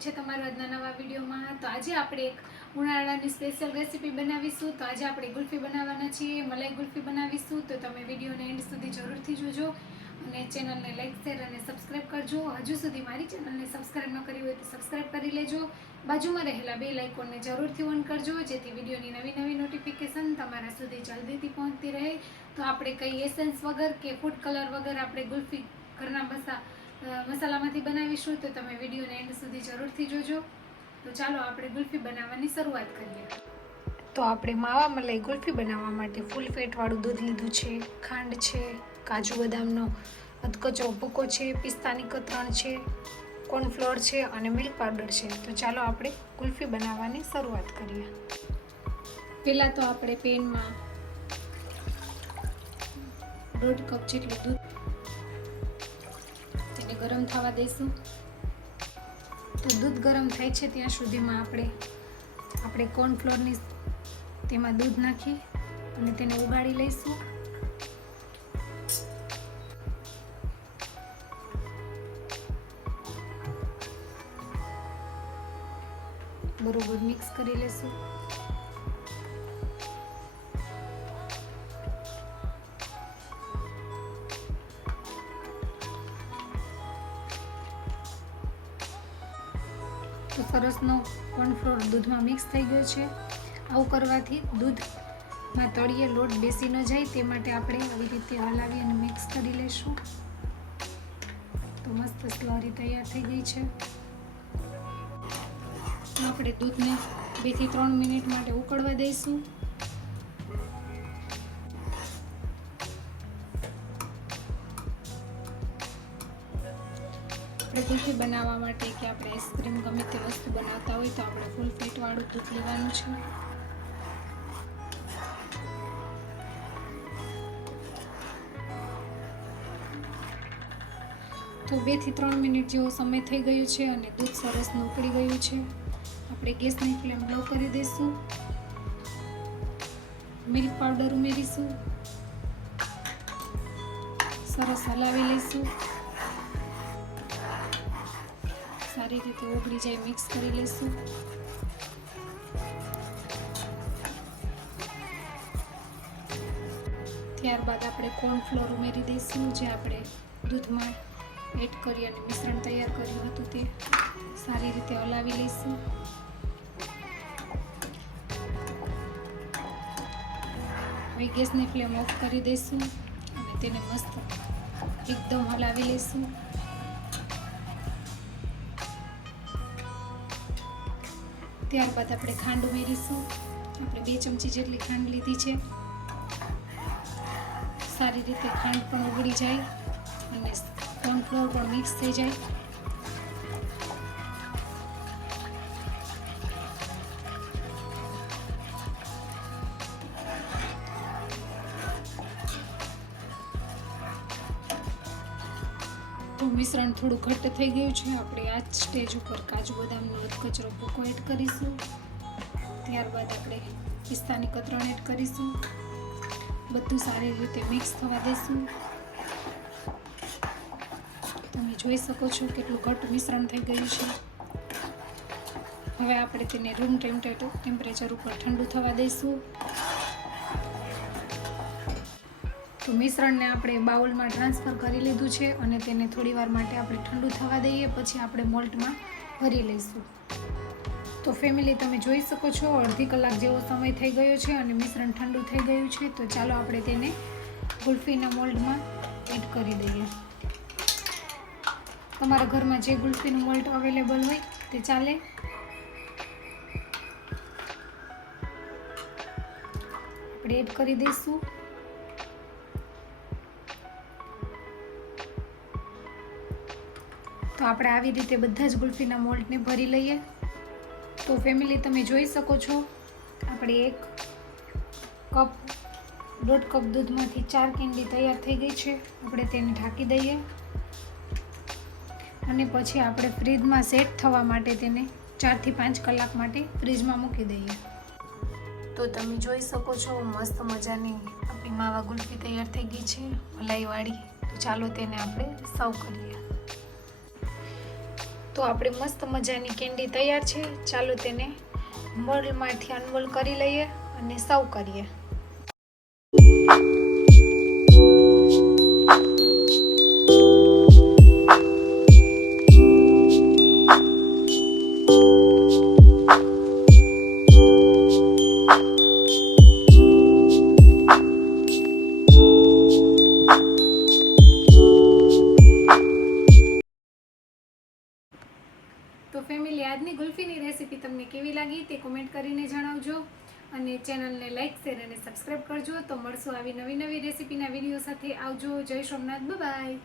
છે તમારું આજના નવા વિડીયોમાં. તો આજે આપણે એક ઉનાળાની સ્પેશિયલ રેસીપી બનાવીશું. તો આજે આપણે ગુલ્ફી બનાવવાના છીએ. મલાઈ ગુલ્ફી બનાવીશું. તો તમે વિડીયોને એન્ડ સુધી જરૂરથી જોજો અને ચેનલને લાઈક શેર અને સબસ્ક્રાઈબ કરજો. હજુ સુધી મારી ચેનલને સબસ્ક્રાઈબ ન કરી હોય તો સબસ્ક્રાઈબ કરી લેજો. બાજુમાં રહેલા બે લાઇકોનને જરૂરથી ઓન કરજો જેથી વિડીયોની નવી નવી નોટિફિકેશન તમારા સુધી જલ્દીથી પહોંચતી રહે. તો આપણે કંઈ એસેન્સ વગર કે ફૂડ કલર વગર આપણે ગુલ્ફી ઘરના અ, મસાલામાંથી બનાવીશું તો તમે વિડીયોને એન્ડ સુધી જરૂરથી જોજો. તો ચાલો આપણે ગુલ્ફી બનાવવાની શરૂઆત કરીએ. તો આપણે માવા મલાઈ ગુલ્ફી બનાવવા માટે ફૂલ ફેટવાળું દૂધ લીધું છે ખાંડ છે કાજુ બદામનો અધકચો ભૂકો છે પિસ્તાની કતરણ છે કોર્નફ્લોર છે અને મિલ્ક પાવડર છે. તો ચાલો આપણે ગુલ્ફી બનાવવાની શરૂઆત કરીએ. પહેલાં તો આપણે પેનમાં દોઢ કપ જેટલું દૂધ ગરમ થવા દઈશું તો દૂધ ગરમ થાય છે ત્યાં સુધીમાં આપણે આપણે કોર્નફ્લોરની તેમાં દૂધ નાખી અને તેને ઉગાડી લઈશું. બરોબર મિક્સ કરી લેશું સરસનો કોર્નફ્લોર દૂધમાં મિક્સ થઈ ગયો છે. આવું કરવાથી દૂધમાં તળિયે લોટ બેસી ન જાય, તે માટે આપણે આવી રીતે હલાવી અને મિક્સ કરી લઈશું. તો મસ્ત સ્લરી તૈયાર થઈ ગઈ છે. આપણે દૂધને બેથી ત્રણ મિનિટ માટે ઉકળવા દઈશું. કુલ્ફી બનાવવા માટે કે આપણે આઈસ્ક્રીમ ગમે તે વસ્તુ બનાવતા હોય તો આપણે ફૂલ ફેટવાળું દૂધ લેવાનું છે. તો બેથી ત્રણ મિનિટ જેવો સમય થઈ ગયો છે અને દૂધ સરસ ઉકળી ગયું છે. આપણે ગેસની ફ્લેમ લો કરી દઈશું. મિલ્ક પાવડર ઉમેરીશું. સરસ હલાવી લઈશું. સારી રીતે ઓગળી જાય મિક્સ કરી લઈશું. ત્યારબાદ આપણે કોર્નફ્લોર ઉમેરી દઈશું, જે આપણે દૂધમાં એડ કરી અને મિશ્રણ તૈયાર કર્યું હતું તે સારી રીતે હલાવી લઈશું. હવે ગેસની ફ્લેમ ઓફ કરી દઈશું અને તેને મસ્ત એકદમ હલાવી લઈશું. ત્યારબાદ આપણે ખાંડ ઉમેરીશું. આપણે બે ચમચી જેટલી ખાંડ લીધી છે. સારી રીતે ખાંડ પણ ઓગળી જાય અને કોર્નફ્લોર પણ મિક્સ થઈ જાય. તો મિશ્રણ થોડું ઘટ્ટ થઈ ગયું છે. આપણે આ જ સ્ટેજ ઉપર કાજુ બદામનો અધકચરો ભૂકો એડ કરીશું. ત્યારબાદ આપણે પિસ્તાની કતરણ એડ કરીશું. બધું સારી રીતે મિક્સ થવા દઈશું તમે જોઈ શકો છો કેટલું ઘટ્ટ મિશ્રણ થઈ ગયું છે. હવે આપણે તેને રૂમ ટેમ્પરેચર ઉપર ઠંડુ થવા દઈશું તો મિશ્રણને આપણે બાઉલમાં ટ્રાન્સફર કરી લીધું છે અને તેને થોડી વાર માટે આપણે ઠંડુ થવા દઈએ, પછી આપણે મોલ્ટમાં ભરી લઈશું. તો ફેમિલી તમે જોઈ શકો છો, અડધી કલાક જેવો સમય થઈ ગયો છે અને મિશ્રણ ઠંડુ થઈ ગયું છે. તો ચાલો આપણે તેને ગુલ્ફીના મોલ્ડમાં એડ કરી દઈએ. તમારા ઘરમાં જે ગુલ્ફીનું મોલ્ટ અવેલેબલ હોય તે ચાલે. આપણે એડ કરી દઈશું. તો આપણે આવી રીતે બધા જ ગુલ્ફીના મોલ્ટને ભરી લઈએ. તો ફેમિલી તમે જોઈ શકો છો, આપણે એક કપ, દોઢ કપ દૂધમાંથી ચાર કેન્ડી તૈયાર થઈ ગઈ છે. આપણે તેને ઢાંકી દઈએ. અને પછી આપણે ફ્રીજમાં સેટ થવા માટે તેને ચારથી પાંચ કલાક માટે ફ્રીજમાં મૂકી દઈએ. તો તમે જોઈ શકો છો, મસ્ત મજાની આપણી માવા ગુલ્ફી તૈયાર થઈ ગઈ છે મલાઈવાળી તો ચાલો તેને આપણે સર્વ કરીએ. તો આપણી મસ્ત મજાની કેન્ડી તૈયાર છે. ચાલો તેને મોલ્ડમાંથી અનમોલ કરી લઈએ અને સર્વ કરીએ. તો ફેમિલી આજની ગુલ્ફીની રેસીપી તમને કેવી લાગી તે કોમેન્ટ કરીને જણાવજો. અને ચેનલને લાઇક શેર અને સબસ્ક્રાઈબ કરજો. તો મળશું આવી નવી નવી રેસીપીના વીડિયો સાથે. આવજો. જય સોમનાથ. બાય